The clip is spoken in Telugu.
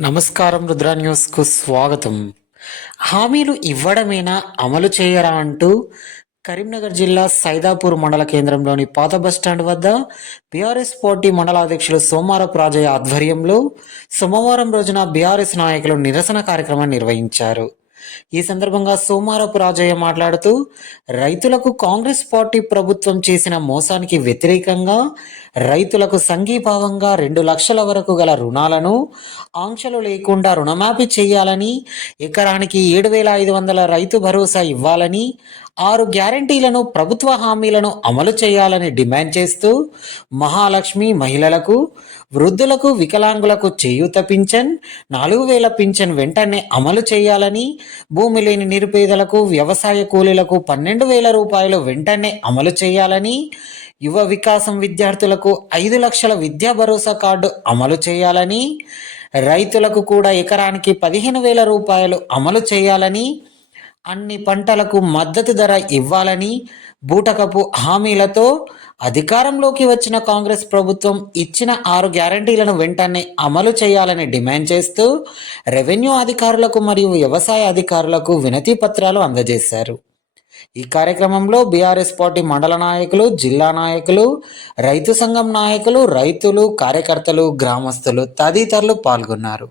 నమస్కారం రుద్రా న్యూస్కు స్వాగతం. హామీలు ఇవ్వడమేనా అమలు చేయరా అంటూ కరీంనగర్ జిల్లా సైదాపూర్ మండల కేంద్రంలోని పాత బస్టాండ్ వద్ద బీఆర్ఎస్ పార్టీ మండల అధ్యక్షులు సోమారపు రాజయ్య ఆధ్వర్యంలో సోమవారం రోజున బీఆర్ఎస్ నాయకులు నిరసన కార్యక్రమం నిర్వహించారు. ఈ సందర్భంగా సోమారపు రాజయ్య మాట్లాడుతూ రైతులకు కాంగ్రెస్ పార్టీ ప్రభుత్వం చేసిన మోసానికి వ్యతిరేకంగా రైతులకు సంఘీభావంగా రెండు లక్షల వరకు గల రుణాలను ఆంక్షలు లేకుండా రుణమాఫీ చేయాలని ఎకరానికి ఏడు వేల ఐదు వందల రైతు భరోసా ఇవ్వాలని ఆరు గ్యారంటీలను ప్రభుత్వ హామీలను అమలు చేయాలని డిమాండ్ చేస్తూ మహాలక్ష్మి మహిళలకు వృద్ధులకు వికలాంగులకు చేయూత పింఛన్ నాలుగు వేల పింఛన్ వెంటనే అమలు చేయాలని భూమి లేని నిరుపేదలకు వ్యవసాయ కూలీలకు పన్నెండు వేల రూపాయలు వెంటనే అమలు చేయాలని యువ వికాసం విద్యార్థులకు ఐదు లక్షల విద్యా భరోసా కార్డు అమలు చేయాలని రైతులకు కూడా ఎకరానికి పదిహేను వేల రూపాయలు అమలు చేయాలని అన్ని పంటలకు మద్దతు ధర ఇవ్వాలని బూటకపు హామీలతో అధికారంలోకి వచ్చిన కాంగ్రెస్ ప్రభుత్వం ఇచ్చిన ఆరు గ్యారంటీలను వెంటనే అమలు చేయాలని డిమాండ్ చేస్తూ రెవెన్యూ అధికారులకు మరియు వ్యవసాయ అధికారులకు వినతి పత్రాలు అందజేశారు. ఈ కార్యక్రమంలో బీఆర్ఎస్ పార్టీ మండల నాయకులు జిల్లా నాయకులు రైతు సంఘం నాయకులు రైతులు కార్యకర్తలు గ్రామస్తులు తదితరులు పాల్గొన్నారు.